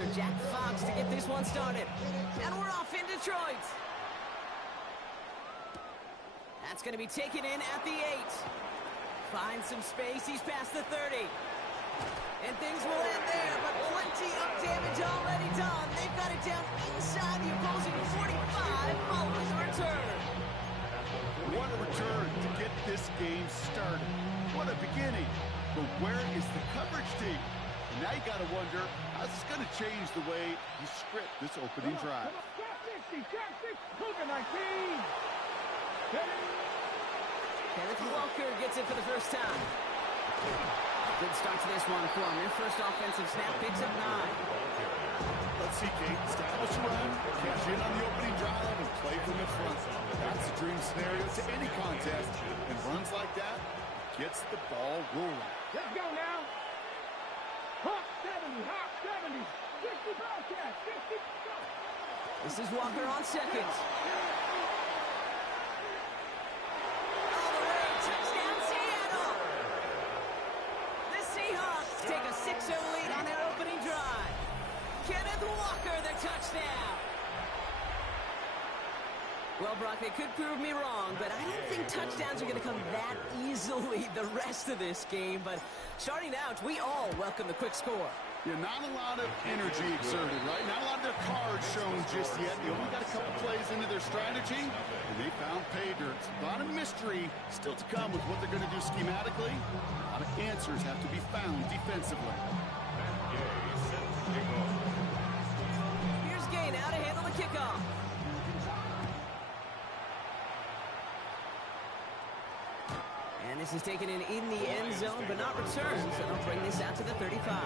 producer Jack Fox to get this one started. And we're off in Detroit. That's going to be taken in at the 8. Finds some space. He's past the 30. And things will end there, but plenty of damage already done. They've got it down inside the opposing 45 following the return. What a return to get this game started. What a beginning. But where is the coverage team? And now you got to wonder, how's this going to change the way you script this opening drive? Kenneth Walker gets it for the first time. Good start to this one for him. Their first offensive snap picks up 9. Let's see, Kate. Establish a run, cash in on the opening drive, and play from the front. That's the dream scenario to any contest. And runs like that gets the ball rolling. Let's go now. Hawk 70, Hawk 70. 60 broadcast, 60, go. This is Walker on second. All the way, touchdown Seattle. The Seahawks take a 6-0 lead on their opening drive. Kenneth Walker, the touchdown. Well, Brock, they could prove me wrong, but I don't think touchdowns are going to come that easily the rest of this game. But starting out, we all welcome the quick score. Yeah, not a lot of energy exerted, right? Not a lot of their cards shown just yet. They only got a couple plays into their strategy, and they found pay dirt. A lot of mystery still to come with what they're going to do schematically. A lot of answers have to be found defensively. Here's Gay now to handle the kickoff. And this is taken in the end zone, but not returned, so they'll bring this out to the 35.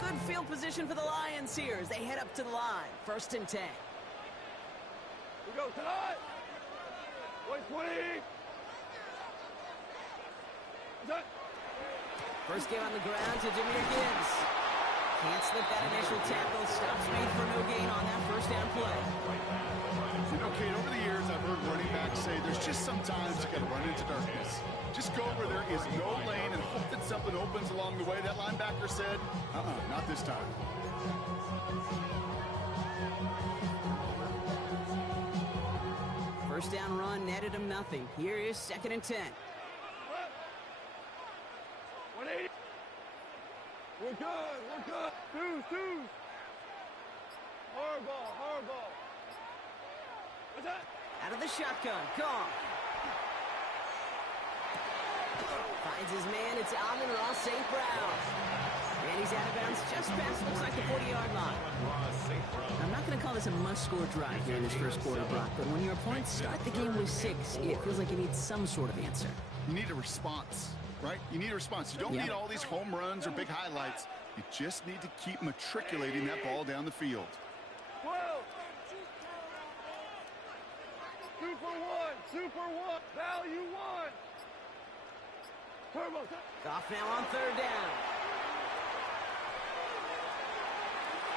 Good field position for the Lions here as they head up to the line. 1st and 10. We go tonight. 20. First game on the ground to Jameer Gibbs. Can't slip that initial tackle. Stops made for no gain on that first down play. You know, Kate, over the years, I've heard running backs say there's just sometimes you got to run into darkness. Just go where there is no lane and hope that something opens along the way. That linebacker said, not this time. First down run netted him nothing. Here is 2nd and 10. 180. We're good. Two. Hard ball. What's that? Out of the shotgun, gone. Finds his man, it's Amon-Ra St. Brown. And he's out of bounds just past, looks like the 40-yard line. I'm not going to call this a must-score drive here in this first quarter, Brock, but when your opponents start the game with 6, it feels like you need some sort of answer. You need a response, right? You need a response. You don't need all these home runs or big highlights. You just need to keep matriculating that ball down the field. 12. Super one. Value 1. Turbo. Goff now on 3rd down.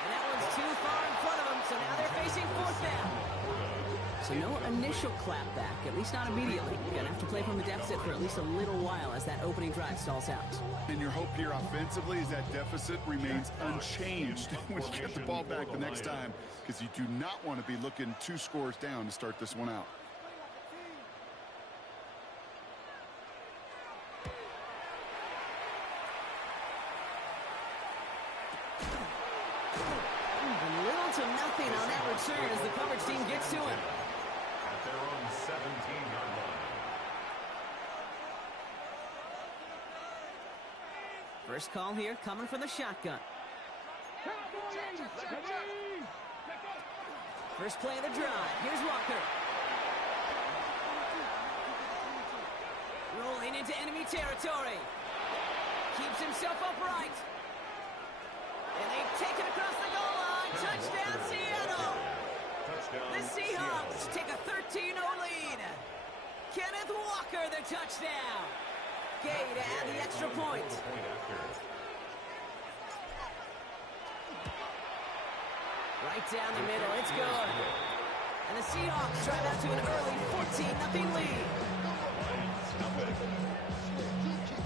And that one's too far in front of them, so now they're facing 4th down. So no initial clapback, at least not immediately. You're going to have to play from the deficit for at least a little while as that opening drive stalls out. And your hope here offensively is that deficit remains unchanged when you get the ball back the next time, because you do not want to be looking 2 scores down to start this one out. Little to nothing on that return as the coverage team gets to him. At their own 17-yard line. First call here coming from the shotgun. First play of the drive. Here's Walker. Rolling into enemy territory. Keeps himself upright. And they take it across the goal line. Touchdown, Seattle. The Seahawks take a 13-0 lead. Kenneth Walker, the touchdown. Gay to add the extra point. Right down the middle, it's good. And the Seahawks drive out to an early 14-0 lead. nothing. Matt Gay set to kick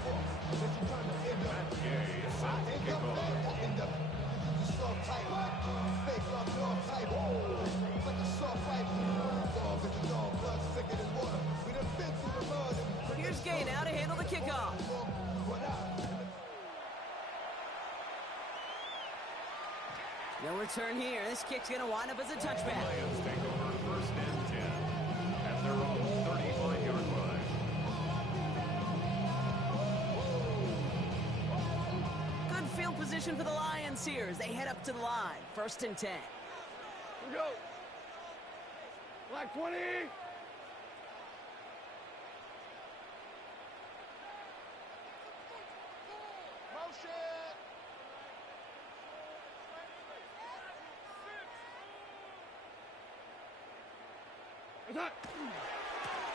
off. Here's Gay now to handle the kickoff. No return here. This kick's going to wind up as a touchback. Lions take over first and 10 at their own 35-yard line. Good field position for the Lions here as they head up to the line. First and 10. Here we go. Black 20.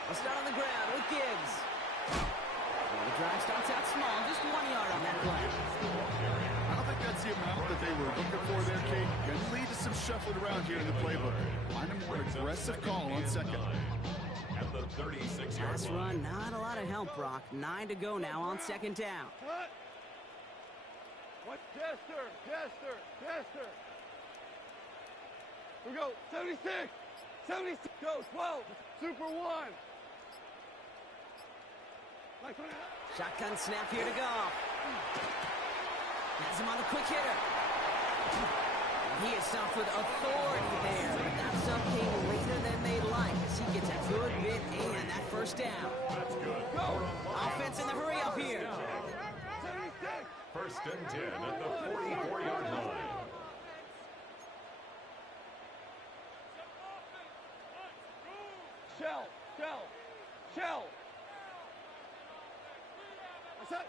We'll start on the ground with Gibbs. The drive starts out small, just 1 yard on that play. I don't think that's the amount that they were looking for there, Kate. Going to lead to some shuffling around here in the playbook. Find a more aggressive call on second. At the 36-yard Pass line. run, not a lot of help, Brock. 9 to go now on second down. Cut. What? Jester. Here we go. 76. 76. Go. 12. Super 1. Shotgun snap here to Goff. Has him on the quick hitter. He is stopped with authority there, but that stuff came later than they'd like as he gets a good bit and that first down. That's good. Go. Offense in the hurry up here. 76. First and 10 at the 44-yard line. Shell. What's that?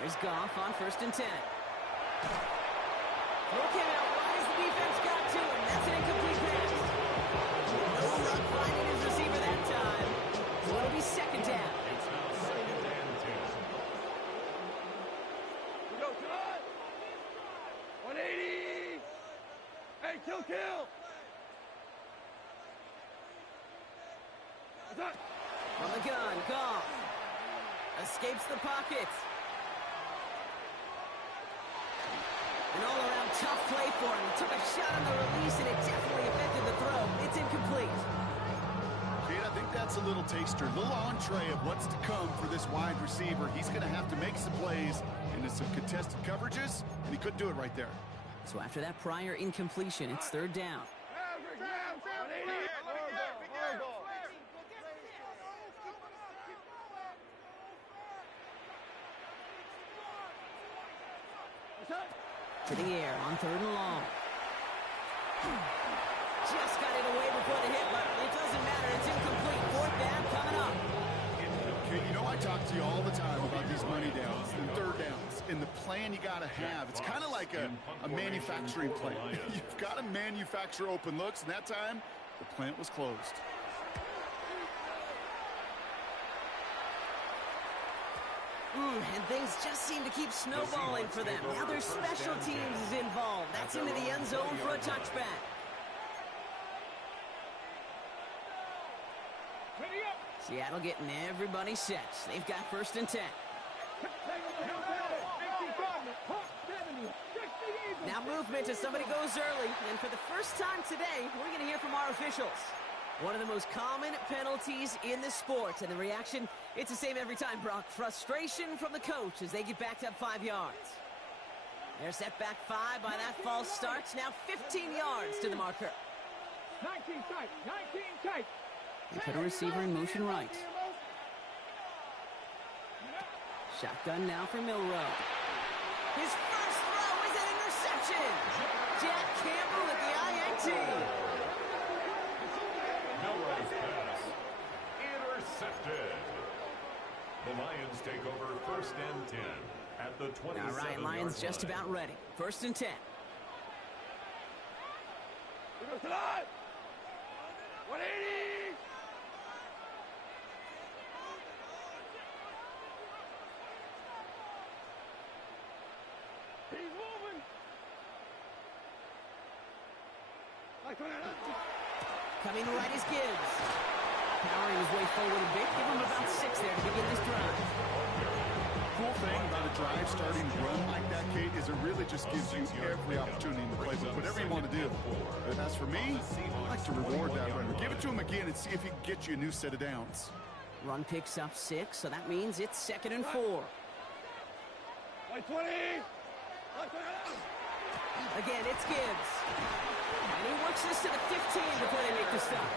There's Goff on first and 10. Throw came out wide as the defense got to him. That's an incomplete pass. No luck finding his receiver that time. So it'll be second down. It's now second and 10. We go. Cut. 180. Hey, kill. What's that? On the gun, Goff. Escapes the pocket. An all-around tough play for him. He took a shot on the release, and it definitely affected the throw. It's incomplete. Kate, I think that's a little taster, a little entree of what's to come for this wide receiver. He's going to have to make some plays into some contested coverages, and he couldn't do it right there. So after that prior incompletion, it's third down. To the air on third and long. Just got it away before the hit, but it doesn't matter. It's incomplete. Fourth down coming up. Kate, you know I talk to you all the time about these money downs and third downs and the plan you got to have. It's kind of like a manufacturing plant. You've got to manufacture open looks, and that time the plant was closed. And things just seem to keep snowballing for them. Now their special teams is involved. That's into the end zone for a touchback. Seattle getting everybody set. They've got first and 10. Now movement as somebody goes early. And for the first time today, we're going to hear from our officials. One of the most common penalties in the sport. And the reaction, it's the same every time, Brock. Frustration from the coach as they get backed up 5 yards. They're set back 5 by that false start. Now 15 yards to the marker. 19 tight. They put a receiver in motion right. Shotgun now for Milrow. His first throw is an interception. Jack Campbell with the INT. Milrow's pass intercepted. The Lions take over first and 10 at the 27-yard All right, Lions line. just about ready. First and 10. We go tonight. 180. He's moving. Coming right is Gibbs. Powering his way forward a bit. Give him about 6 there to begin this drive. Cool thing about a drive starting run like that, Kate, is it really just gives you every opportunity to play with whatever you want to do. But as for me, I like to reward that runner. Give it to him again and see if he can get you a new set of downs. Run picks up 6, so that means it's 2nd and 4. Like 20. Again, it's Gibbs. And he works this to the 15 before they make the stop.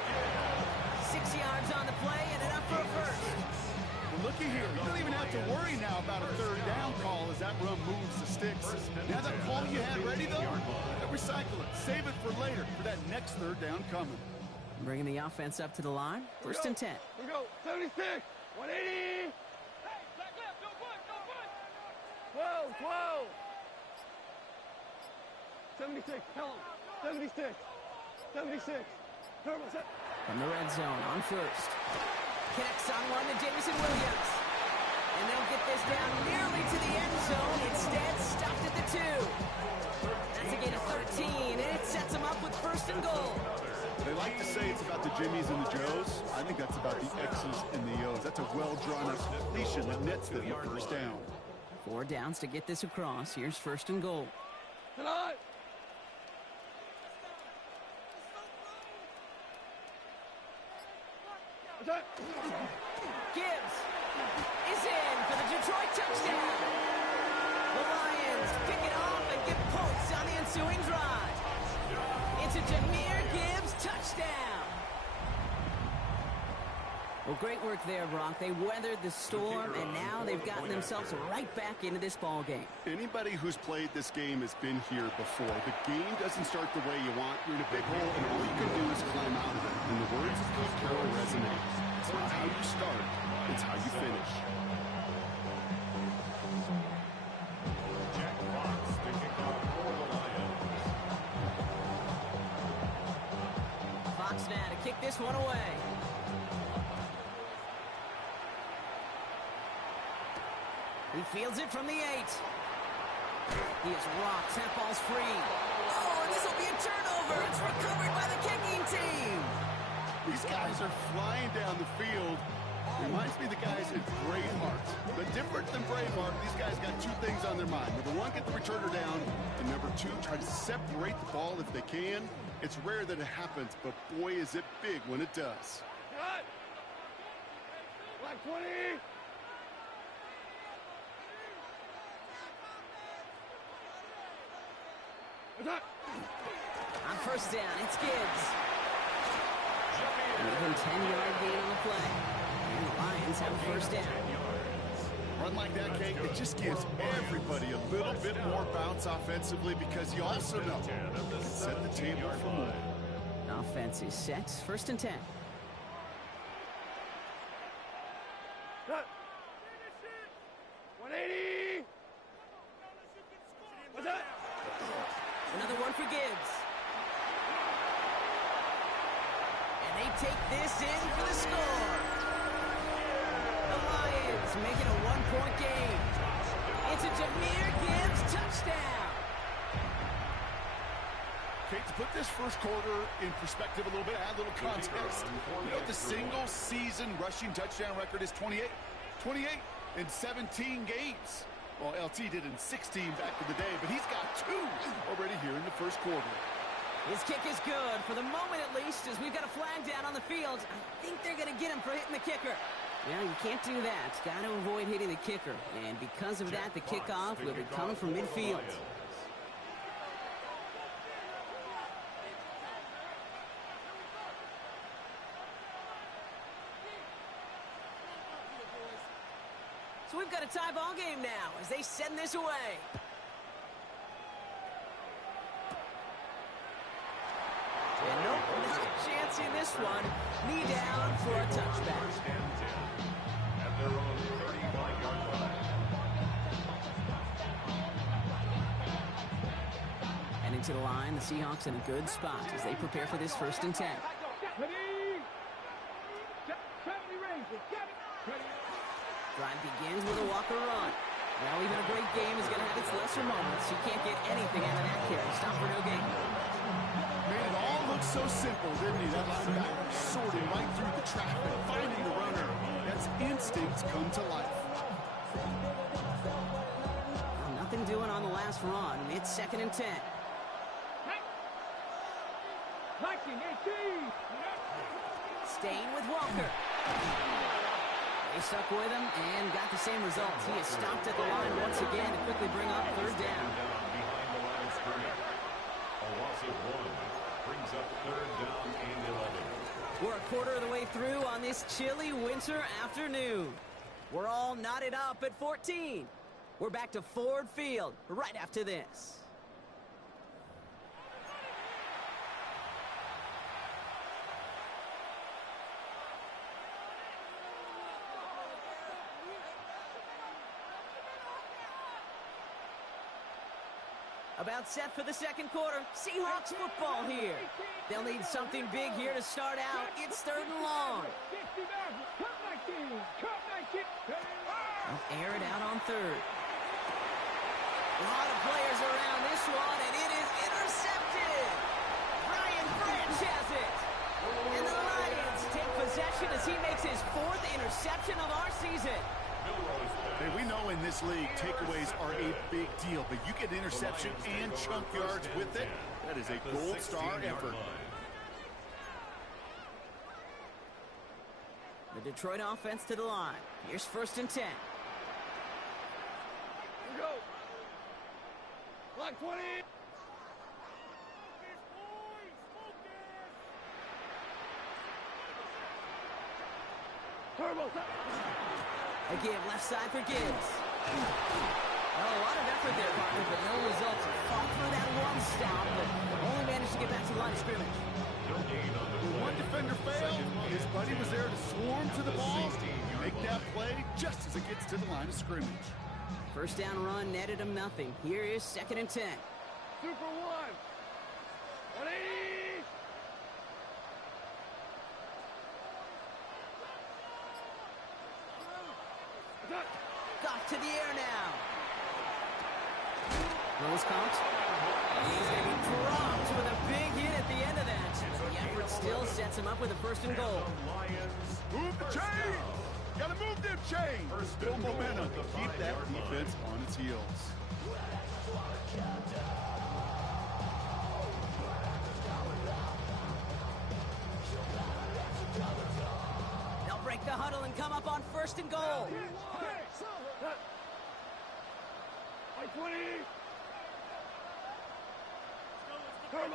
6 yards on the play and enough for a first. Well, looky here. You don't even have to worry now about a 3rd down call as that run moves the sticks. Now that call you had ready, though, recycle it. Save it for later for that next 3rd down coming. Bringing the offense up to the line. 1st and 10. Here we go. 76. 180. Hey, back left. Go good. Go good. 12. 76. Tell him. 76. 76. Turbo set. From the red zone on 1st. Connects on one to Jameson Williams. And they'll get this down nearly to the end zone. Instead, stopped at the 2. That's a gain of 13, and it sets them up with 1st and goal. They like to say it's about the Jimmies and the Joes. I think that's about the X's and the O's. That's a well-drawn-up completion that nets them the 1st down. 4 downs to get this across. Here's 1st and goal. Tonight. Gibbs is in for the Detroit touchdown. The Lions pick it off and get points on the ensuing drive. It's a Jahmyr Gibbs touchdown. Well, great work there, Brock. They weathered the storm, and now they've gotten themselves right back into this ball game. Anybody who's played this game has been here before. The game doesn't start the way you want. You're in a big hole, and all you can do is climb out of it. And the words of Pete Carroll resonate. It's not how you start, it's how you finish. Jack Fox to kick off for the Lions. Fox now to kick this one away. He fields it from the 8. He is rocked. That ball's free. Oh, and this will be a turnover. It's recovered by the kicking team. These guys are flying down the field. Reminds me of the guys in Braveheart. But different than Braveheart, these guys got 2 things on their mind. Number 1, get the returner down. And number 2, try to separate the ball if they can. It's rare that it happens, but boy, is it big when it does. Cut. Like 20. On 1st down, it's Gibbs. Even 10-yard gain on the play. And the Lions have 1st down. Run like that, Kate, it just gives everybody a little bit more bounce offensively because you also know you can set the table for more. Offense is set. 1st and 10. Cut. 180. What's that? Another one for Gibbs. And they take this in for the score. The Lions make it a 1-point game. It's a Jahmyr Gibbs touchdown. Kate, to put this first quarter in perspective a little bit, add a little context. You know what the single-season rushing touchdown record is? 28. 28 in 17 games. Well, LT did in 16 back in the day, but he's got 2 already here in the first quarter. His kick is good, for the moment at least, as we've got a flag down on the field. I think they're going to get him for hitting the kicker. Yeah, you can't do that. Got to avoid hitting the kicker. And because of that, the kickoff will be coming from midfield. So we've got a tie ball game now as they send this away. And nope, not a chance in this one. Knee down for a touchback. 1st and 10 at their own 35-yard line. Heading to the line, the Seahawks in a good spot as they prepare for this 1st and 10. Drive begins with a Walker run. Well, even a great game is going to have its lesser moments. You can't get anything out of that carry. Stop for no gain. Made it all look so simple, didn't he? That linebacker sorting right through the traffic, finding the runner. That's instinct come to life. Well, nothing doing on the last run. It's 2nd and 10. 19-18. Staying with Walker. They stuck with him and got the same results. He is stopped at the line once again to quickly bring up 3rd down. Behind the line of scrimmage. A loss of 1 brings up 3rd down and 11. We're a quarter of the way through on this chilly winter afternoon. We're all knotted up at 14. We're back to Ford Field right after this. About set for the 2nd quarter. Seahawks football here. They'll need something big here to start out. It's 3rd and long. They'll air it out on 3rd. A lot of players around this one, and it is intercepted. Ryan Branch has it. And the Lions take possession as he makes his 4th interception of our season. Hey, we know in this league, takeaways are a big deal, but you get interception and chunk yards with it. That is a gold star effort. The Detroit offense to the line. Here's 1st and 10. Here we go. Block 20. Turbo. Again, left side for Gibbs. Well, a lot of effort there, partner, but no results. Fought through that one stop, but only managed to get back to the line of scrimmage. When one defender failed, his buddy was there to swarm to the ball. Make that play just as it gets to the line of scrimmage. 1st down run netted him nothing. Here is 2nd and 10. Super 1. 180. Got to the air now. Rose count. He's going to be dropped with a big hit at the end of that. But the effort still sets him up with a 1st and goal. Move the chain! Gotta move them chains! Build momentum. Keep that defense on its heels. They'll break the huddle and come up on 1st and goal. 20. From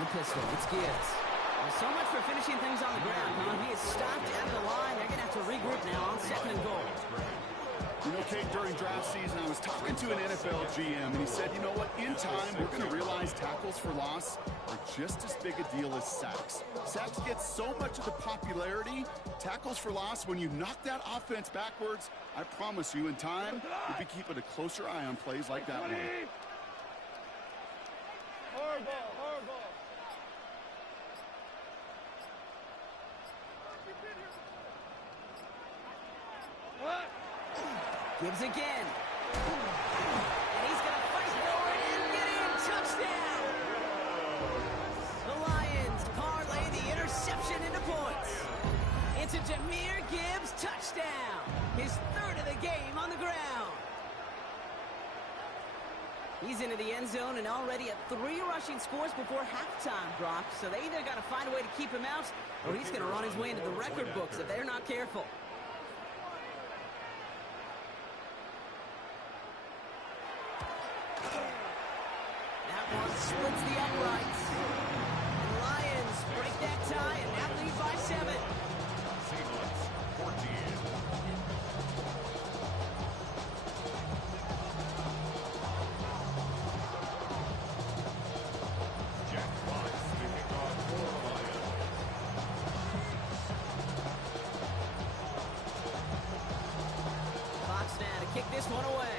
the pistol, it's Gibbs. Well, so much for finishing things on the ground, huh? He is stopped at the line. They're going to have to regroup now on 2nd and goal. You know, Kate, during draft season, I was talking to an NFL GM, and he said, you know what, in time, we're going to realize tackles for loss are just as big a deal as sacks. Sacks get so much of the popularity. Tackles for loss, when you knock that offense backwards, I promise you, in time, we'll be keeping a closer eye on plays like that one. Horrible. What? Gibbs again. And he's going to fight for it and get in. Touchdown. The Lions parlay the interception into points. It's a Jahmyr Gibbs touchdown. His 3rd of the game on the ground. He's into the end zone and already at 3 rushing scores before halftime, Brock. So they either got to find a way to keep him out, or he's going to run his way into the record books if they're not careful. That one splits the uprights. And the Lions break that tie and now lead by 7. Seahawks 14. Jack Fox to kick off for the Lions. Fox now to kick this one away.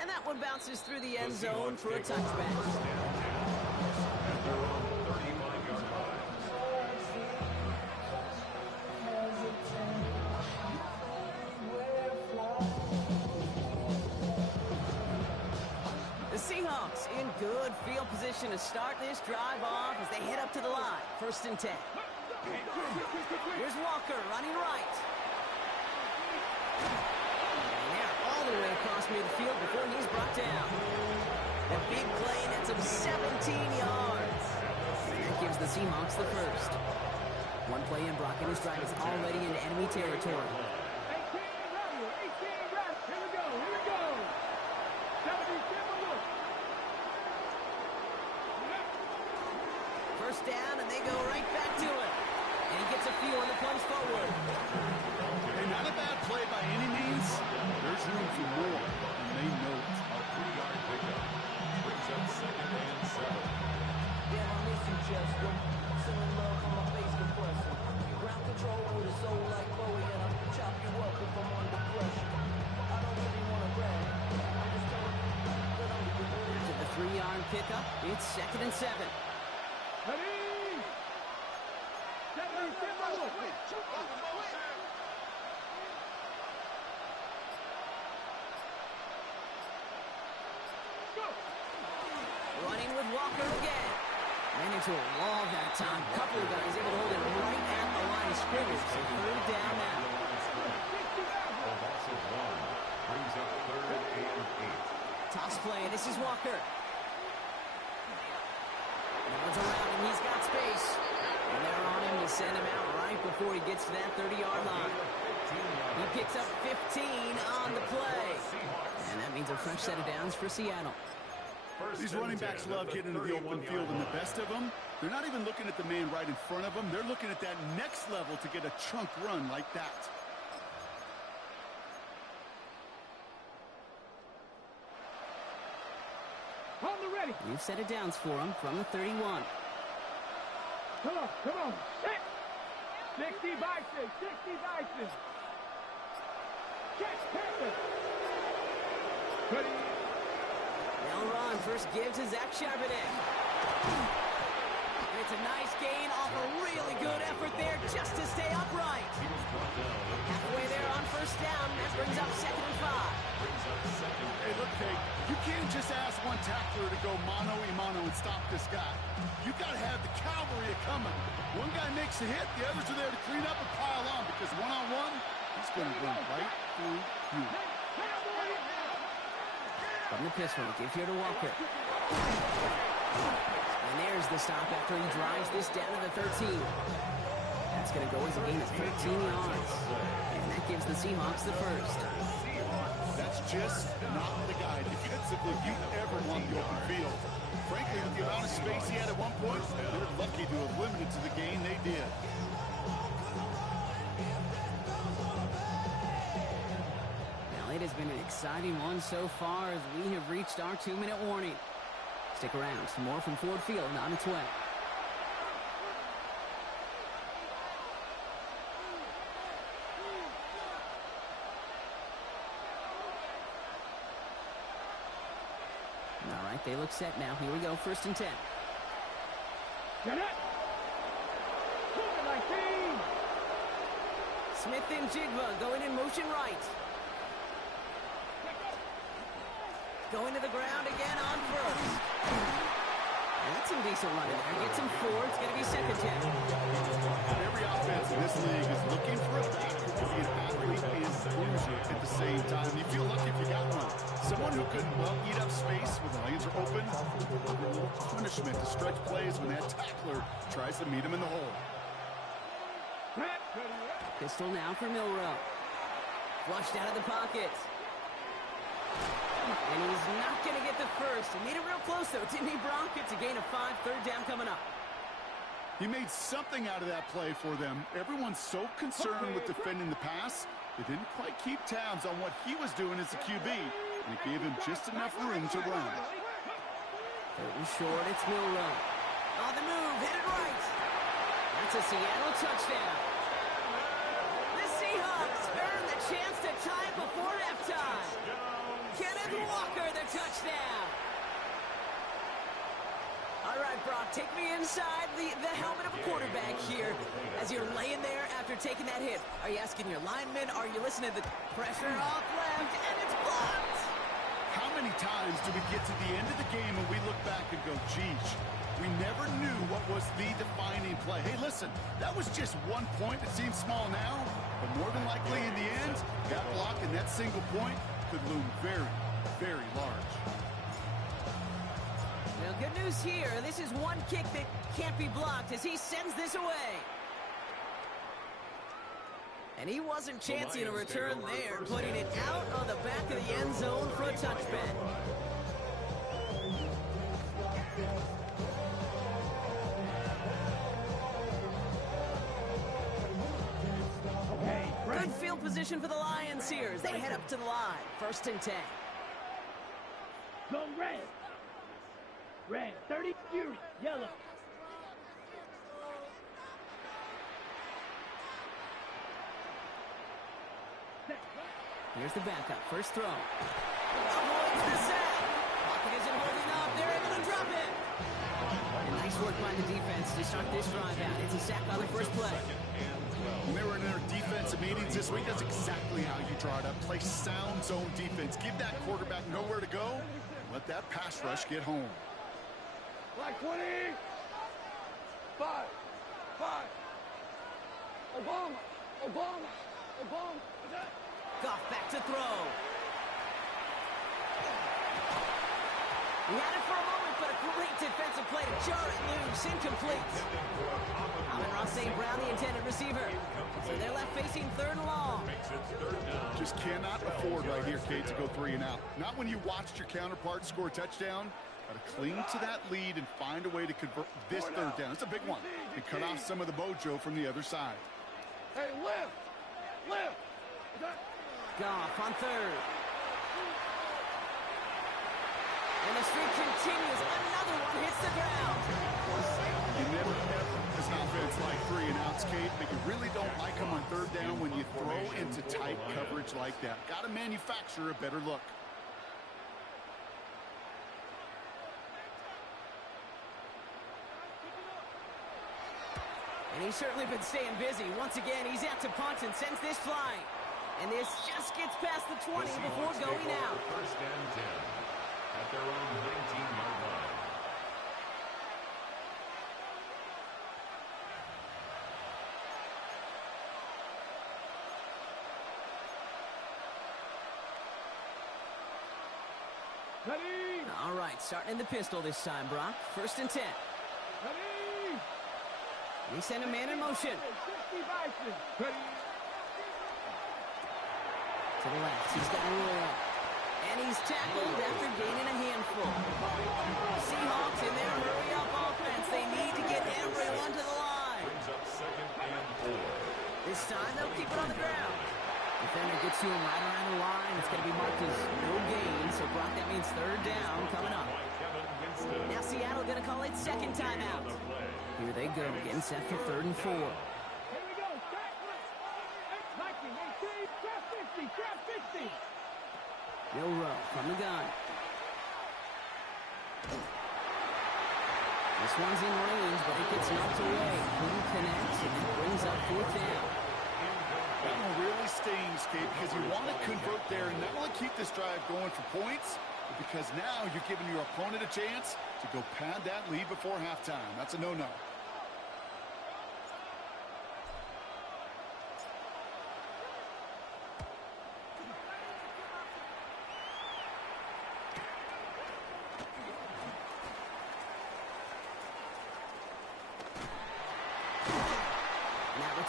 And that one bounces through the end zone for a touchback. At their own 35-yard line. Seahawks in good field position to start this drive off as they head up to the line. 1st and 10. Here's Walker running right. And they're all the way across midfield before he's brought down. A big play, and that's of 17 yards. And that gives the Seahawks the first. One play in, Brock, and his drive is already in enemy territory. 18 ready. Here we go. 77 look. First down, and they go right back to it. And he gets a few on the plunge forward. Hey, not a bad play by any means. There's room for more, and they know it. A 3-yard pickup brings up 2nd and 7. Damn, I miss you, Chester. Sending love from my face compressor. Ground control with a soul like Bowie, and I'll chop you up if I'm under pressure. I don't really want to brag. I'm just telling you that I'm the good. To the 3-yard pickup, it's 2nd and 7. Ready. 77 look. Go. Running with Walker again. Ran into a wall that time. Couple of guys able to hold it right at the line of scrimmage. So 3rd down now. A loss of 1 brings up 3rd and 8. Toss play. This is Walker. No one's around him. He's got space. And they're on him to send him out right before he gets to that 30-yard line. He picks up 15 on the play. And that means a fresh set of downs for Seattle. These running backs love getting into the open field, and the best of them, they're not even looking at the man right in front of them. They're looking at that next level to get a chunk run like that. On the ready. New set of downs for him from the 31. Come on. 60 Bison. Catch Panther. Ready. They'll run. First give to Zach Charbonnet. And it's a nice gain off a really good effort there just to stay upright. Halfway there on 1st down. That brings up 2nd and 5. Hey, look, Kate, you can't just ask one tackler to go mano-a-mano and stop this guy. You got to have the cavalry coming. One guy makes a hit, the others are there to clean up and pile on, because one-on-one, he's going to run right through you. From the pistol, give here to Walker. And there's the stop after he drives this down to the 13. That's going to go as a gain of 13 yards. And that gives the Seahawks the first. That's just not the guy defensively you ever want the open field. Frankly, with the amount of space he had at one point, they're lucky to have limited to the gain they did. Now, it has been an exciting one so far as we have reached our 2-minute warning. Stick around. Some more from Ford Field on its way. All right, they look set now. Here we go, 1st and 10. Get it. 19. Smith and Jigba going in motion right. Going to the ground again on 1st. That's some decent running there. Gets him 4. It's going to be 2nd down. Every offense in this league is looking for a back who can be an athlete and bruiser at the same time. You feel lucky if you got one. Someone who can, well, eat up space when the lanes are open. A little punishment to stretch plays when that tackler tries to meet him in the hole. Pistol now for Milrow. Flushed out of the pocket. And he's not going to get the first. He made it real close, though, didn't he, Brock? It's a gain of 5, 3rd down coming up. He made something out of that play for them. Everyone's so concerned with defending the pass, they didn't quite keep tabs on what he was doing as a QB, and it gave him just enough room to run. 3rd and short, it's Milrow. On the move, headed right. That's a Seattle touchdown. The Seahawks earn the chance to tie it before halftime. Kenneth Walker, the touchdown. All right, Brock, take me inside the helmet of a quarterback here as you're laying there after taking that hit. Are you asking your lineman? Are you listening to the pressure off left? And it's blocked. How many many times do we get to the end of the game and we look back and go, geez, we never knew what was the defining play. Hey, listen, that was just 1 point. It seems small now, but more than likely in the end, that block and that single point could loom very, very large. Well, good news here. This is one kick that can't be blocked as he sends this away. And he wasn't chancing a return there, putting it out on the back of the end zone for a touchback. Good field position for the Lions here as they head up to the line. 1st and 10. Go red. Red. 30. Yellow. Here's the backup. First throw. Avoids the sack. Pocket isn't holding up. They're able to drop it. And nice work by the defense to start this drive out. It's a sack on the first play. When they were in their defensive meetings this week, that's exactly how you draw it up. Play sound zone defense. Give that quarterback nowhere to go. Let that pass rush get home. Black 20. 5. Obama. Goff back to throw. He had it for a moment, but a great defensive play to jar it loose. Incomplete. Amon-Ra St. Brown, the intended receiver. So they're left facing 3rd and long. Just cannot afford right here, Kate, to go 3 and out. Not when you watched your counterpart score a touchdown. Got to cling to that lead and find a way to convert this 3rd down. It's a big one. And cut off some of the mojo from the other side. Hey, lift. Goff on 3rd. And the streak continues. Another one hits the ground. You never ever, as an offense, like 3 and outs, Kate, but you really don't like them on 3rd down when you throw into tight coverage like that. Got to manufacture a better look. And he's certainly been staying busy. Once again, he's out to punt and sends this flying. And this just gets past the 20 before going out. 1st and 10 at their own 19-yard line. Ready. All right, starting in the pistol this time, Brock. 1st and 10. Ready. He sent a man in motion. 60 Bison. Ready. To the left, he's got a roll. And he's tackled after gaining a handful. Seahawks in their hurry-up offense. They need to get everyone to the line. Brings up 2nd and 4. This time, they'll keep it on the ground. Defender gets to him right around the line. It's going to be marked as no gain. So, Brock, that means 3rd down coming up. Now Seattle going to call it 2nd timeout. Here they go, getting set for 3rd and 4. Here we go. Viking, 18, trap 50, trap 50. Bill Rowe from the gun. This one's in range, but it gets knocked away. Couldn't connect, and it brings up 4th down. That one really stings, Kate, because you want to convert there and not only keep this drive going for points, but because now you're giving your opponent a chance to go pad that lead before halftime. That's a no-no.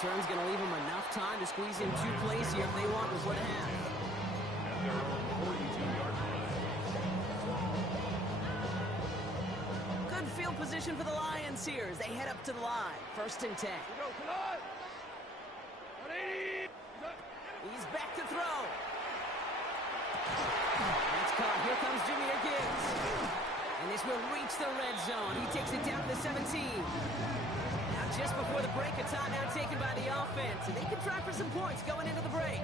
Return's going to leave them enough time to squeeze in 2 plays here if they want before the half. At their own 42-yard line. Good field position for the Lions here as they head up to the line. 1st and 10. Go tonight. 180. He's back to throw. That's caught. Here comes Jahmyr Gibbs. And this will reach the red zone. He takes it down to the 17. Just before the break, a timeout taken by the offense, and they can try for some points going into the break.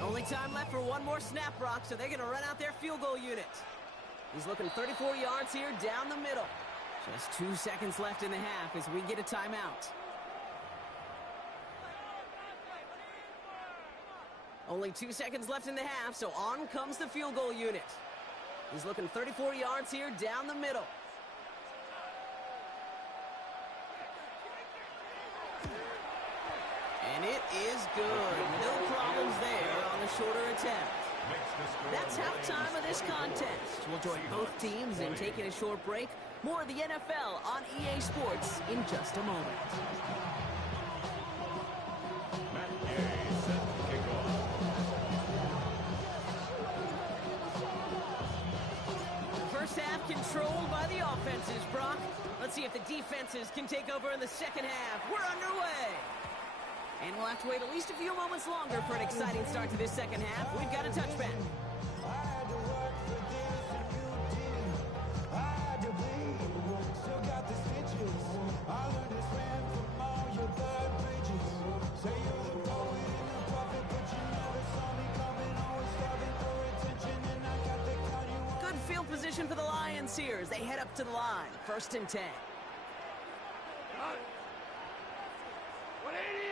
Only time left for one more snap, Brock, so they're going to run out their field goal unit. He's looking 34 yards here down the middle. Just 2 seconds left in the half as we get a timeout. Only 2 seconds left in the half, so on comes the field goal unit. He's looking 34 yards here down the middle. And it is good. No problems there on the shorter attempt. That's halftime of this contest. We'll join both teams in taking a short break. More of the NFL on EA Sports in just a moment. First half controlled by the offenses, Brock. Let's see if the defenses can take over in the second half. We're underway. And we'll have to wait at least a few moments longer for an exciting start to this second half. We've got a touchback. Good field position for the Lions here as they head up to the line. 1st and 10. 180!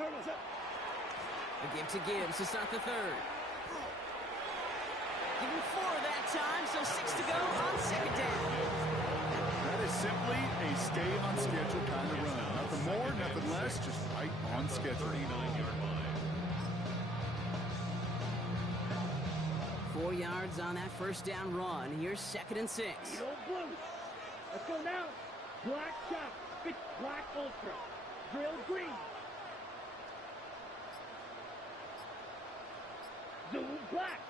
A give to Gibbs to start the third. Give him 4 that time, so 6 to go on second down. That is simply a stay on schedule kind of run. Nothing more, nothing less, just right on schedule. 4 yards on that first down run. Here's 2nd and 6. Blue. Let's go now. Black shot. Fit black ultra. Drill green. Zoom black.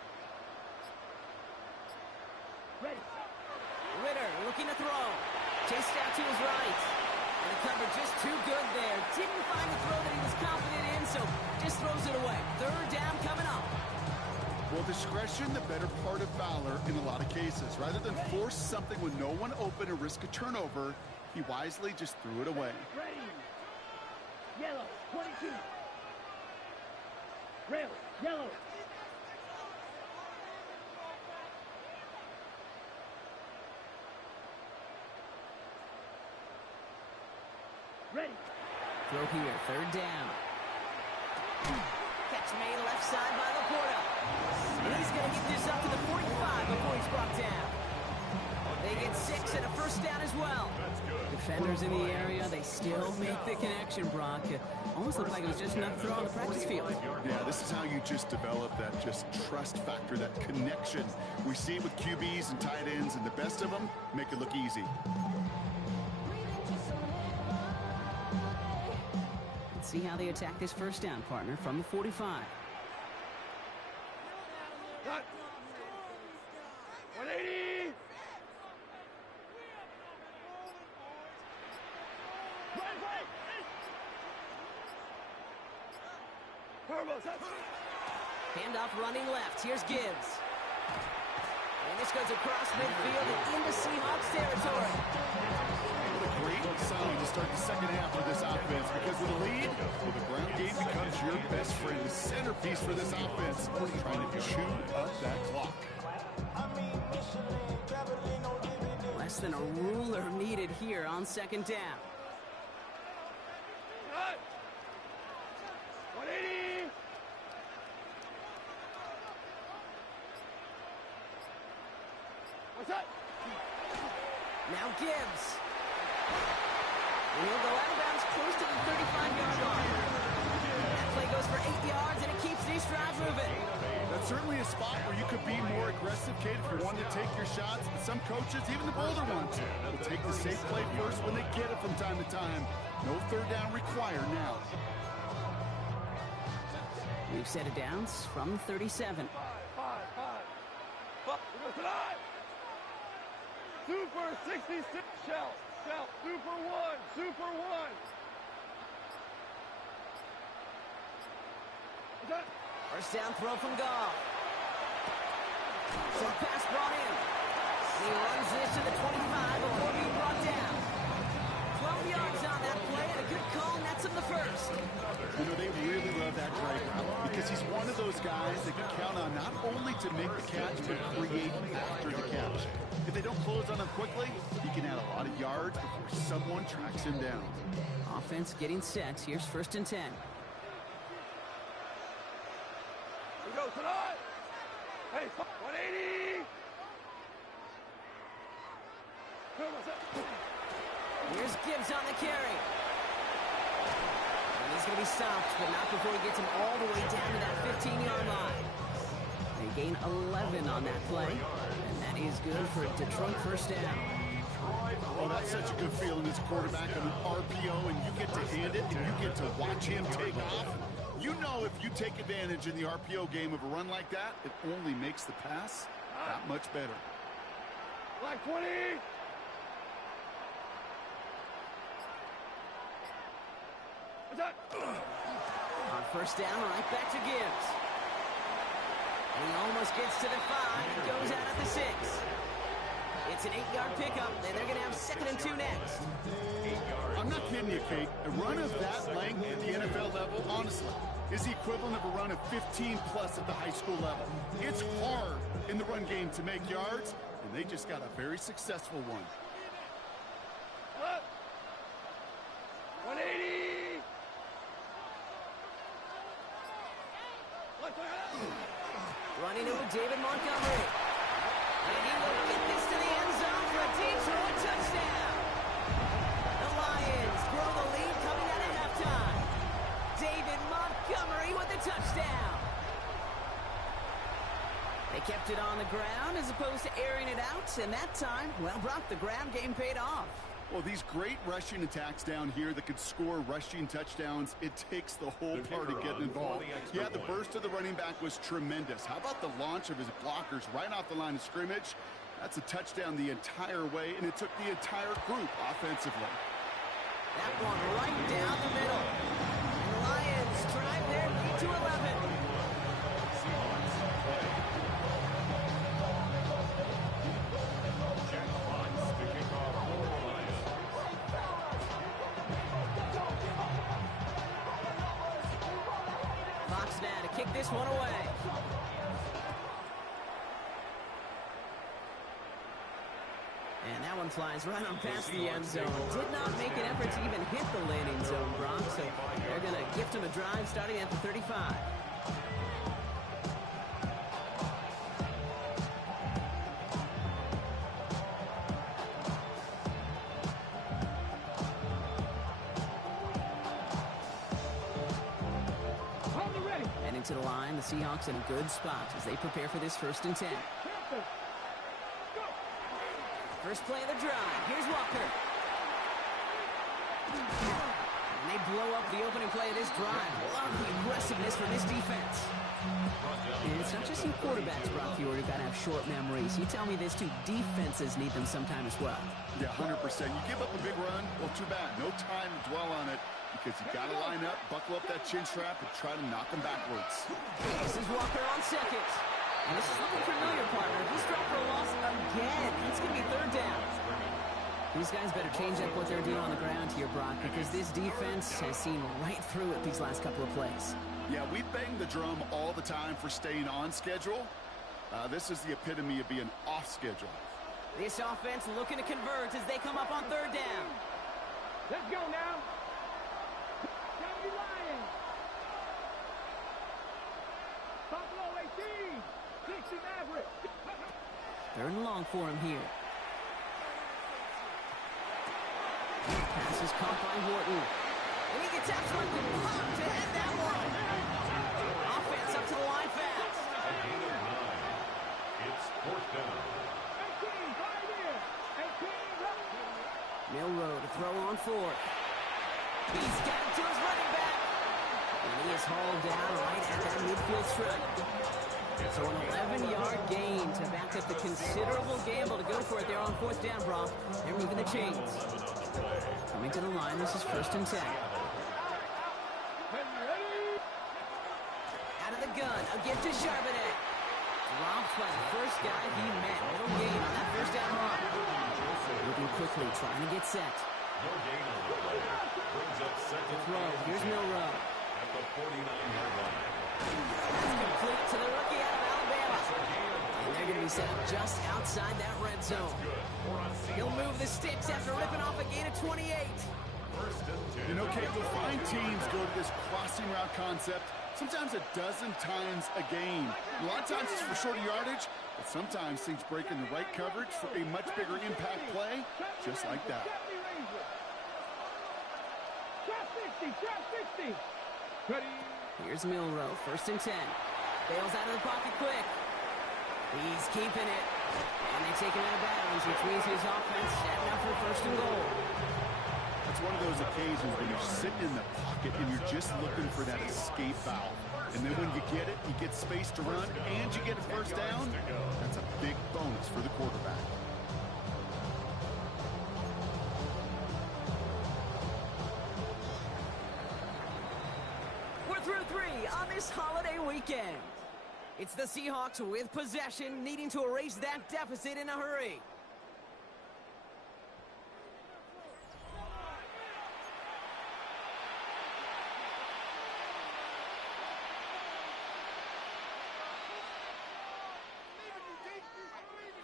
Ready. Ritter looking to throw. Chased out to his right. And the cover just too good there. Didn't find the throw that he was confident in, so just throws it away. 3rd down coming up. Well, discretion, the better part of valor in a lot of cases. Rather than force something with no one open and risk a turnover, he wisely just threw it away. Ready. Yellow. 22. Rail. Yellow. Ready. Throw here, 3rd down. Catch made left side by Laporta. And he's going to get this up to the 45 before he's brought down. They get 6 and a 1st down as well. Defenders in the area, they still make the connection, Brock. It almost looked like it was just enough throw on the practice field. Yeah, this is how you just develop that just trust factor, that connection. We see it with QBs and tight ends, and the best of them make it look easy. Let's see how they attack this 1st down, partner, from the 45. Cut. 180. Right. Turbo. Handoff running left. Here's Gibbs. And this goes across midfield and into Seahawks territory. What a great sign to start the second half of this offense, because with a lead, well, the ground game becomes your best friend, the centerpiece for this offense, trying to chew up that clock. Less than a ruler needed here on 2nd down. 180. What's up? Now Gibbs. And he'll go out of bounds close to the 35-yard line. That play goes for 8 yards, and it keeps these drives moving. That's certainly a spot where you could be more aggressive, Kate, if you wanted to take your shots. But some coaches, even the bolder ones, will take the safe play first when they get it from time to time. No 3rd down required now. We've set it down from 37. 5. Super 66 shell. Super 1. First down throw from Goff. Short pass brought in. He runs this to the 25 before being brought down. 12 yards on that play, and a good call nets him the 1st. You know, they really love that drag route, because he's one of those guys that can count on not only to make the catch, but create after the catch. If they don't close on him quickly, he can add a lot of yards before someone tracks him down. Offense getting set. Here's 1st and 10. We go tonight. Hey, 180. Here's Gibbs on the carry. And he's going to be stopped, but not before he gets him all the way down to that 15-yard line. They gain 11 on that play, and that is good for Detroit 1st down. Oh, that's such a good feeling as a quarterback on an RPO, and you get to hand it, and you get to watch him take off. You know if you take advantage in the RPO game of a run like that, it only makes the pass that much better. Like 20. What's that? On 1st down, right back to Gibbs. And he almost gets to the 5, goes out at the 6. It's an 8-yard pickup, and they're going to have 2nd and 2 next. I'm not kidding you, Kate. A run of that length at the NFL level, honestly, is the equivalent of a run of 15-plus at the high school level. It's hard in the run game to make yards, and they just got a very successful one. What? 180. Running it with David Montgomery. And he will get this to the end zone for a Detroit touchdown. The Lions grow the lead coming out of halftime. David Montgomery with the touchdown. They kept it on the ground as opposed to airing it out, and that time, well, Brock, the ground game paid off. Well, these great rushing attacks down here that could score rushing touchdowns, it takes the whole party getting involved. Yeah, the burst of the running back was tremendous. How about the launch of his blockers right off the line of scrimmage? That's a touchdown the entire way, and it took the entire group offensively. That one right down the middle. And the Lions drive their lead to 11. Kick this one away. And that one flies right on past the end zone. Did not make an effort to even hit the landing zone, Brock, so they're going to gift him a drive starting at the 35. To the line, the Seahawks in a good spot as they prepare for this 1st and 10. First play of the drive. Here's Walker. And they blow up the opening play of this drive. Love the aggressiveness from this defense. And it's not just in quarterbacks, Brock, you got to have short memories. You tell me this too, defenses need them sometime as well. Yeah, 100%. You give up a big run, well, too bad. No time to dwell on it because you got to line up, buckle up that chin strap, and try to knock them backwards. This is Walker on 2nd. And this is looking familiar, partner. He's dropped for a loss again. It's going to be 3rd down. These guys better change up what they're doing on the ground here, Brock, because this defense has seen right through it these last couple of plays. Yeah, we bang the drum all the time for staying on schedule. This is the epitome of being off schedule. This offense looking to convert as they come up on 3rd down. Let's go now. County Lions. Buffalo 18. 60 Maverick. 3rd and long for him here. Pass is caught by Wharton. And he gets absolutely pumped to head that one. Offense up to the line fast. A gain of 9. It's 4th down. 18, right here. 18, right. Milrow to throw on 4th. He's got it to his running back. And he is hauled down right at that midfield strike. So an 11-yard gain to back up the considerable gamble to go for it there on 4th down, Brock. They're moving the chains. Coming to the line, this is 1st and 10. Out of the gun, a gift to Charbonnet. Dropped by the first guy he met. Little gain on that 1st down run. Moving quickly, trying to get set. No gain on the play. Brings up 2nd. Throw, here's Milrow. At the 49-yard line. to the rookie out of Alabama. And they're going to be set up just outside that red zone. He'll move the sticks after ripping off a gain of 28. You know, Kate, you'll find teams go to this crossing route concept sometimes a dozen times a game. A lot of times it's for shorter yardage, but sometimes things break in the right coverage for a much bigger impact play, just like that. Here's Milrow, 1st and 10. Bails out of the pocket quick. He's keeping it. And they take him out of bounds, which means his offense setting up for 1st and goal. It's one of those occasions when you're sitting in the pocket and you're just looking for that escape valve. And then when you get it, you get space to run, and you get a 1st down. That's a big bonus for the quarterback. We're through 3 on this holiday weekend. It's the Seahawks with possession, needing to erase that deficit in a hurry.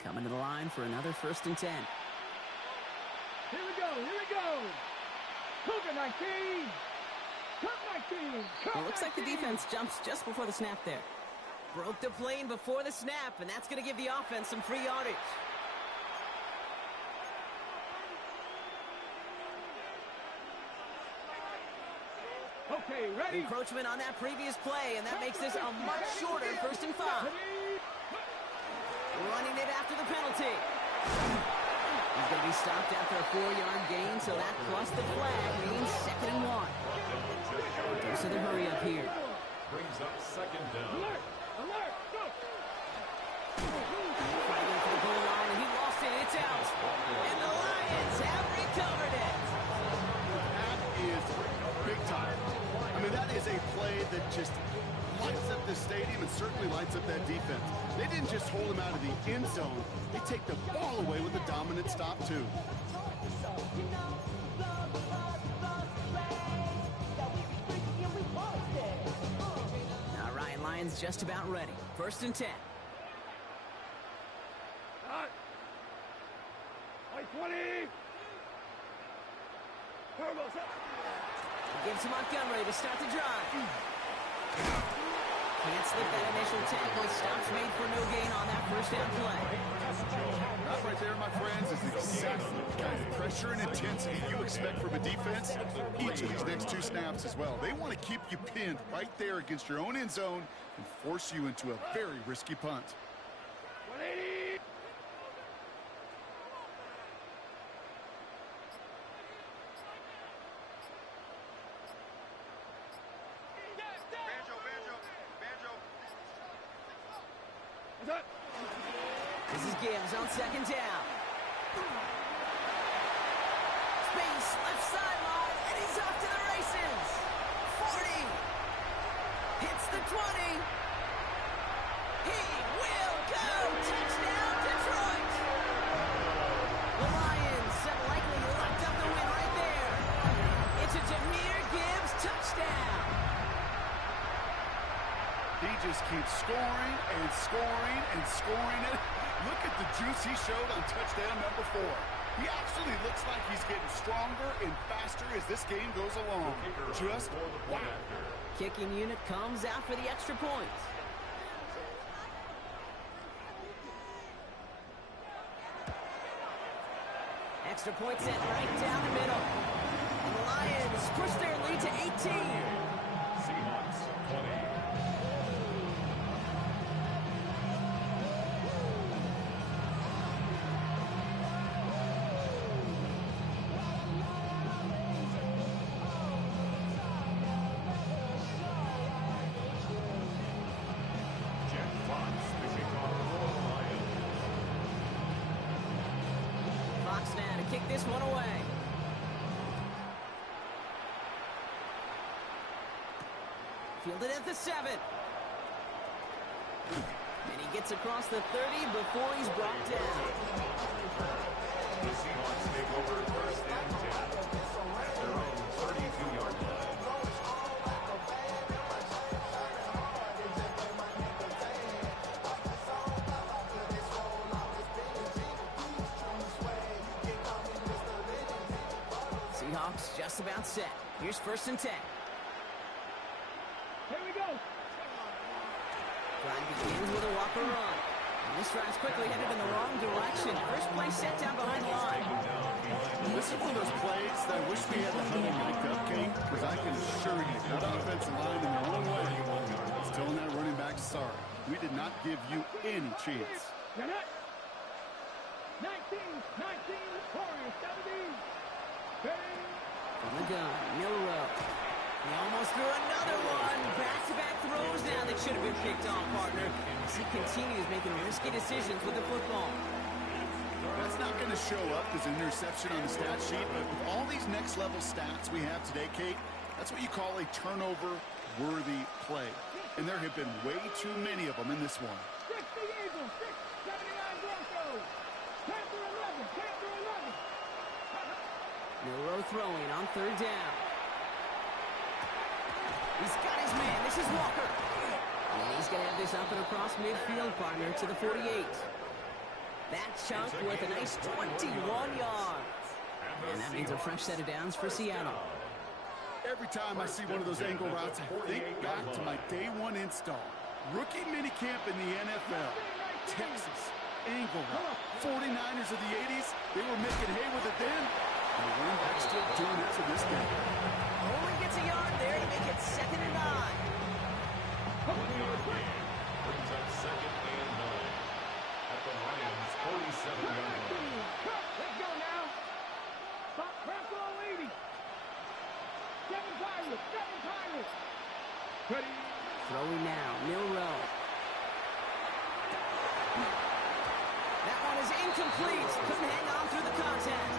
Coming to the line for another 1st and 10. Here we go, here we go. Cougar 19. Cut 19. Well, it looks like the defense jumps just before the snap there. Broke the plane before the snap, and that's going to give the offense some free yardage. Okay, ready. Encroachment on that previous play, and that makes this a much shorter 1st and 5. Running it after the penalty. He's going to be stopped after a 4-yard gain, so that plus the flag means 2nd and 1. Dose of the hurry up here. Brings up 2nd down. Alert, alert, go. Fighting for the goal line, and he lost it. It's out. And the Lions have recovered it. That is big time. I mean, that is a play that just lights up the stadium and certainly lights up that defense. They didn't just hold him out of the end zone. They take the ball away with a dominant stop, too. All right, Lions just about ready. 1st and 10. Like 20. Gives to Montgomery to start the drive. Can't slip that initial tackle. Stops made for no gain on that 1st down play. That right there, my friends, is exactly the kind of pressure and intensity you expect from a defense each of these next 2 snaps as well. They want to keep you pinned right there against your own end zone and force you into a very risky punt. 180. This is Gibbs on 2nd down. Space, left sideline, and he's off to the races. 40. Hits the 20. He will go. Touchdown, Detroit. The Lions have likely locked up the win right there. It's a Jahmyr Gibbs touchdown. He just keeps scoring and scoring and scoring it. Look at the juice he showed on touchdown number 4. He actually looks like he's getting stronger and faster as this game goes along. Just wow. Kicking unit comes out for the extra point. Extra point set right down the middle. And the Lions push their lead to 18. Seahawks 20. Kick this one away. Fielded at the 7. And he gets across the 30 before he's brought down. The Seahawks take over 1st and 10 at their own 32-yard line. Seahawks just about set. Here's 1st and 10. Here we go. Drive begins with a walker run. And this drive's quickly headed in the wrong direction. First play set down behind the line. This is one of those plays that I wish we had the huddle mic'd up, Kate, because I can assure you that offensive line in their own way is telling that running back, sorry, we did not give you any chance. 19, Warriors, 70. From the gun, Milrow. He almost threw another one. Back-to-back throws now that should have been picked off, partner. As he continues making risky decisions with the football. That's not going to show up as an interception on the stat sheet, but with all these next-level stats we have today, Kate, that's what you call a turnover-worthy play. And there have been way too many of them in this one. 60 Eagles, 79 Broncos. Panther 11, Panther 11. Milrow throwing on 3rd down. He's got his man. This is Walker. And he's going to have this up and across midfield, partner, to the 48. That chunk worth a nice 21 yards. And that means a fresh set of downs for Seattle. Every time I see one of those angle routes, I think back to my day one install. Rookie minicamp in the NFL. Texas, angle route. 49ers of the 80s, they were making hay with it then. And the running back's still doing it to this day. Only gets a yard there to make it 2nd and 9. Brings up 2nd and 9 at the Lions' 47-yard line. Let's go now. Bronco 80. 7 Pirates. Ready. Throwing now, Milrow. That one is incomplete. Couldn't hang on through the contact.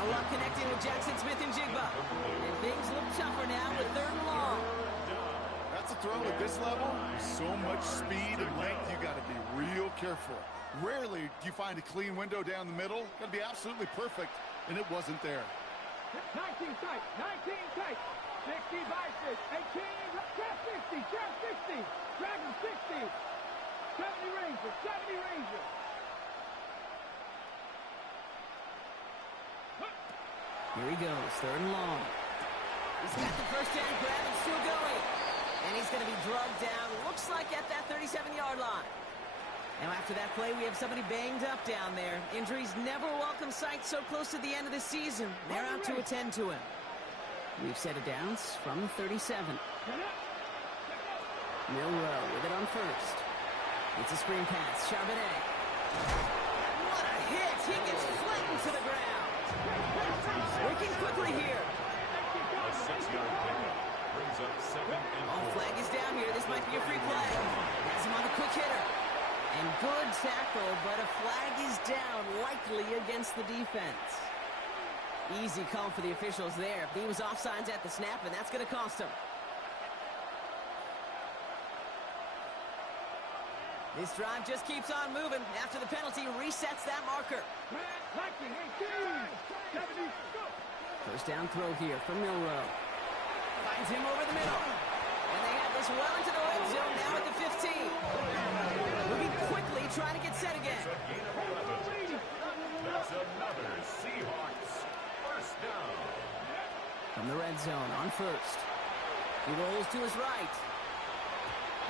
No luck connecting with Jackson Smith and Jigba. And things look tougher now with 3rd and long. That's a throw at this level. So much speed and length, you got to be real careful. Rarely do you find a clean window down the middle. Got to be absolutely perfect, and it wasn't there. 19 tight. 60 Vices. 18. Trap 60. Dragon 60. 70 Rangers. Here he goes, 3rd and long. He's got the 1st down grab and still going. And he's going to be drugged down, looks like at that 37-yard line. Now after that play, we have somebody banged up down there. Injuries never a welcome sight so close to the end of the season. They're out to attend to him. We've set it downs from 37. Milrow with it on 1st. It's a screen pass, Charbonnet. What a hit! He gets flattened to the ground. Working quickly here. A 6-yard pickup brings up 2nd and 4. Flag is down here. This might be a free play. Has him on a quick hitter. And good tackle, but a flag is down, likely against the defense. Easy call for the officials there. He was offsides at the snap, and that's going to cost him. This drive just keeps on moving. After the penalty, resets that marker. 1st down throw here from Milrow. Finds him over the middle. And they have this well into the red zone now at the 15. Moving quickly, trying to get set again. It's a gain of 11. That's another Seahawks 1st down. From the red zone on 1st. He rolls to his right.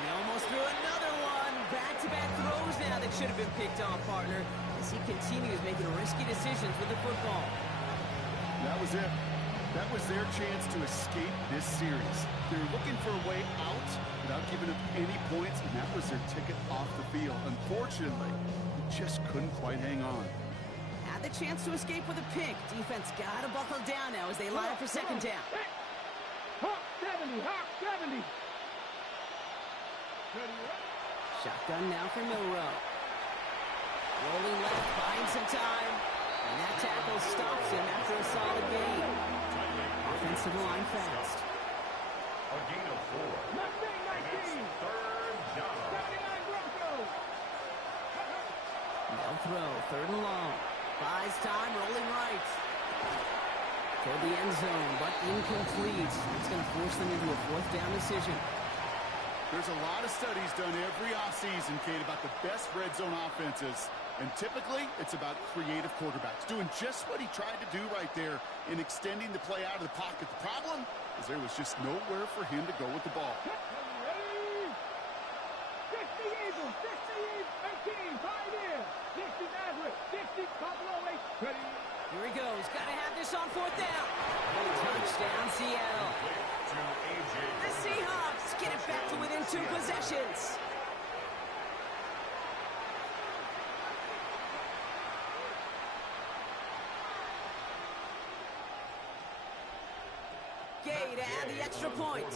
He almost threw another one. Back-to-back throws now that should have been picked off, partner, as he continues making risky decisions with the football. That was it. That was their chance to escape this series. They were looking for a way out without giving up any points, and that was their ticket off the field. Unfortunately, they just couldn't quite hang on. Had the chance to escape with a pick. Defense got to buckle down now as they line up for 2nd down. Hawk 70. Shotgun now for Milrow. Rolling left, finds some time. And that tackle stops him after a solid gain. Offensive line fast. A gain of 4. And it's 3rd down. 79 Broncos. They'll throw, 3rd and long. Buys time, rolling right. Toward the end zone, but incomplete. It's going to force them into a 4th down decision. There's a lot of studies done every offseason, Kate, about the best red zone offenses. And typically, it's about creative quarterbacks doing just what he tried to do right there in extending the play out of the pocket. The problem is there was just nowhere for him to go with the ball. 50 Eagles, 50 team, 5 years, 60 Nazareth, 60 Buffalo, ready. Here he goes. Got to have this on 4th down. Touchdown, Seattle. The Seahawks get it back to within 2 possessions. Gay to add the extra point.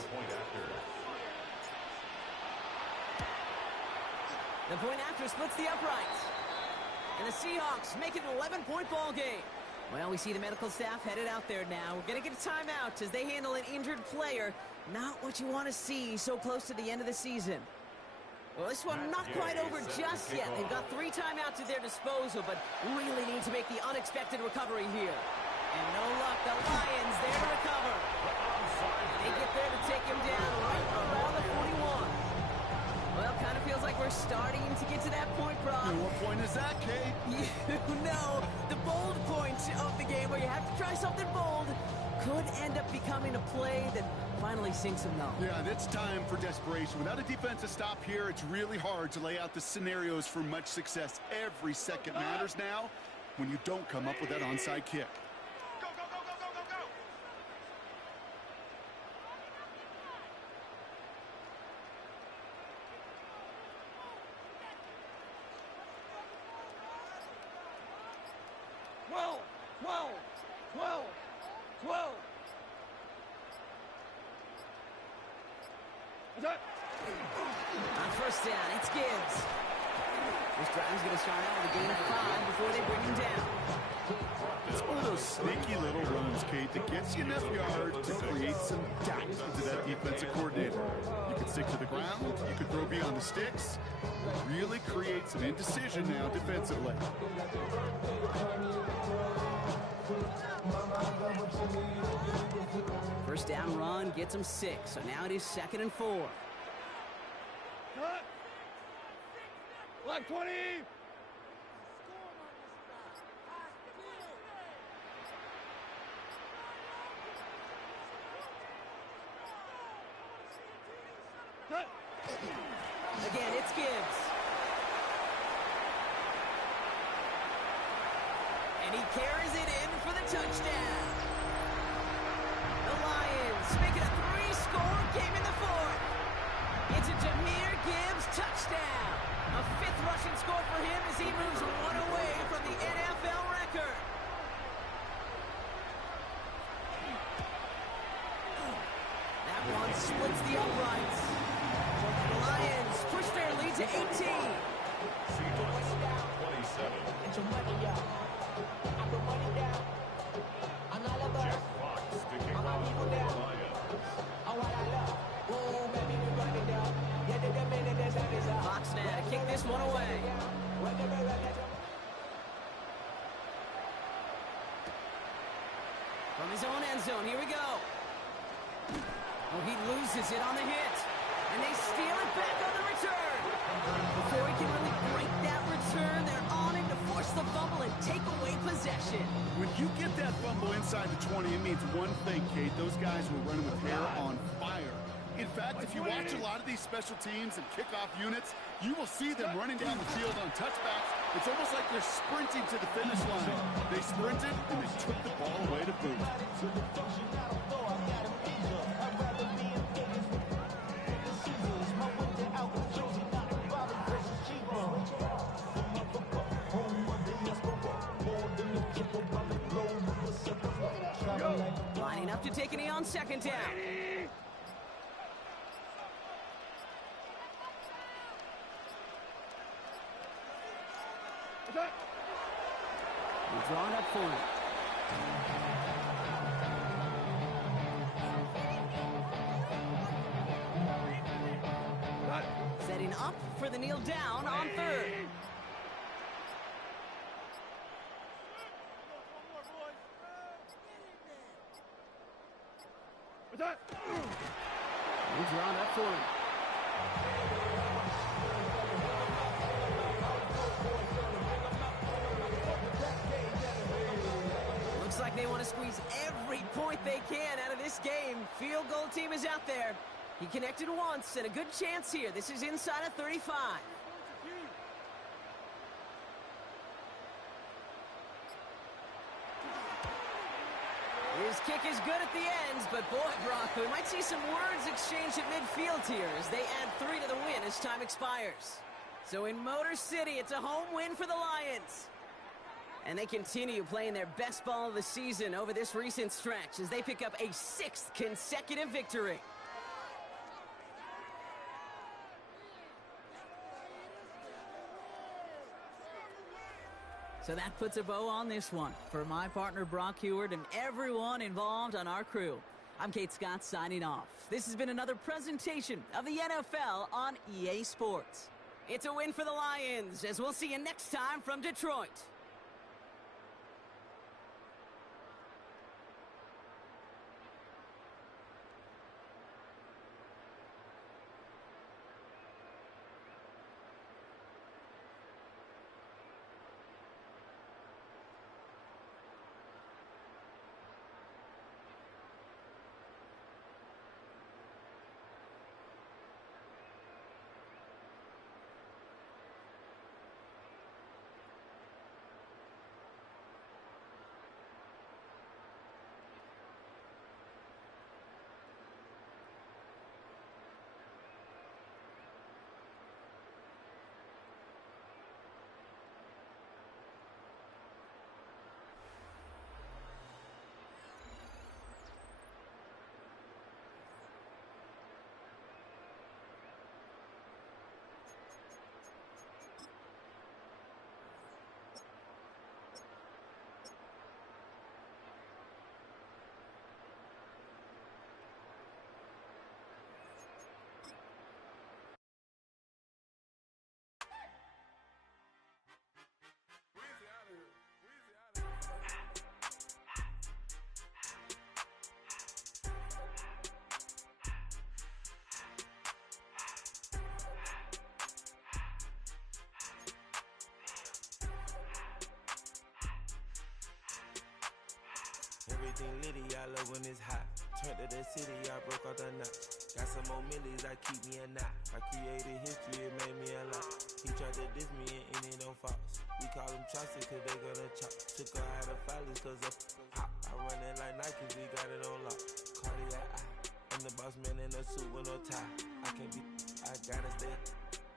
The point after splits the uprights. And the Seahawks make it an 11-point ball game. Well, we see the medical staff headed out there now. We're going to get a timeout as they handle an injured player. Not what you want to see so close to the end of the season. Well, this one not quite over just yet. They've got 3 timeouts at their disposal, but really need to make the unexpected recovery here. And no luck, the Lions there to recover. They get there to take him down right around the 41. Well, kind of feels like we're starting to get to that point, Brock. And what point is that, Kate? You know, the bold point of the game where you have to try something bold could end up becoming a play that finally sinks them, though. Yeah, it's time for desperation. Without a defensive stop here, it's really hard to lay out the scenarios for much success. Every second matters now when you don't come up with that onside kick. On 1st down, it's Gibbs. This drive's going to start out with a gain of 5 before they bring him down. It's one of those sneaky little runs, Kate, that gets you enough yards to create some doubt into that defensive coordinator. You can stick to the ground, you can throw beyond the sticks, really create some indecision now defensively. First down run gets him 6, so now it is 2nd and 4. Black 20. Again, it's Gibbs. And he carries it in for the touchdown. The Lions make it a 3-score game in the 4th. It's a Jahmyr Gibbs touchdown. A 5th rushing score for him as he moves 1 away from the NFL record. That one splits the uprights. The Lions push their lead to 18. Seahawks 27. Get your money out. I put money down. I'm not a Jeff Fox to kick off for the Lions. Oh, what I love. Ooh, baby, we run it down. Yeah, the minute there's that is up. Fox now to kick this one away. From his own end zone, here we go. Oh, he loses it on the hit. And they steal it back on the return. Before he can really break that return, they're on him to force the fumble and take away possession. When you get that fumble inside the 20, it means one thing, Kate. Those guys were running with hair on fire. In fact, if you watch a lot of these special teams and kickoff units, you will see them running down the field on touchbacks. It's almost like they're sprinting to the finish line. They sprinted, and they took the ball away to boot. Lining up to take a knee on 2nd down. We're drawn up for it. Setting up for the kneel down on 3rd. We're drawn up for it. Looks like they want to squeeze every point they can out of this game. Field goal team is out there. He connected once, and a good chance here. This is inside of 35. His kick is good at the end, but boy, Brock, we might see some words exchanged at midfield here as they add 3 to the win as time expires. So in Motor City, it's a home win for the Lions. And they continue playing their best ball of the season over this recent stretch as they pick up a 6th consecutive victory. So that puts a bow on this one. For my partner Brock Heward and everyone involved on our crew, I'm Kate Scott signing off. This has been another presentation of the NFL on EA Sports. It's a win for the Lions, as we'll see you next time from Detroit. Everything litty, I love when it's hot. Turned to the city, I broke all the knots. Got some more millies, I keep me a knot. I created history, it made me a lot. He tried to diss me and it don't false. We call them chopsticks cause they gonna chop. Took her out of filers cause of hop. I run it like Nike, we got it on lock. Cardiac eye, I'm the boss man in a suit with no tie. I can't be, I gotta stay.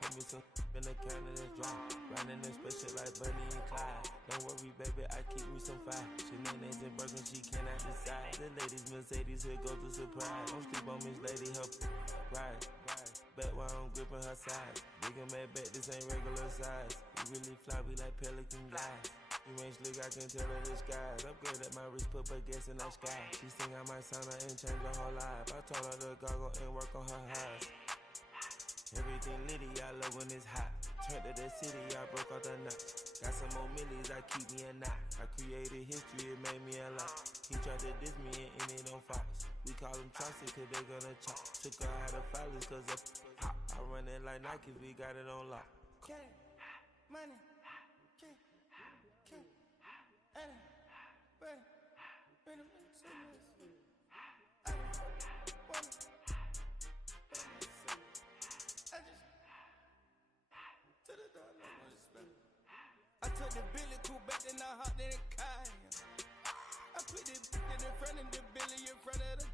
Put me some in the counter that's dry. Riding this special like Bunny and Clyde. Don't worry, baby, I keep me some fire. Shenanigans and Birkin, she cannot decide. The ladies Mercedes, here goes the surprise. Don't sleep on Miss Lady, help ride. Bet while I'm gripping her sides. Big and mad bet, this ain't regular size. We really fly, we like Pelican guys. You ain't slick, I can tell her the skies. Upgrade at my wrist, put baguettes in that sky. She think I might sign her and change her whole life. I told her to goggle and work on her eyes. Everything litty, I love when it's hot. Turned to the city, I broke all the knots. Got some more millies, I keep me a knot. I created history, it made me a lot. He tried to diss me and it don't false. We call them chopsticks cause they gonna chop. Took her out of filers cause of hop. I run it like Nike, we got it on lock. Okay, money, okay, Anna, ready, I just to the door, no more respect. I took the Billy cool back and I hopped in the car. I put the in front of the Billy in front of the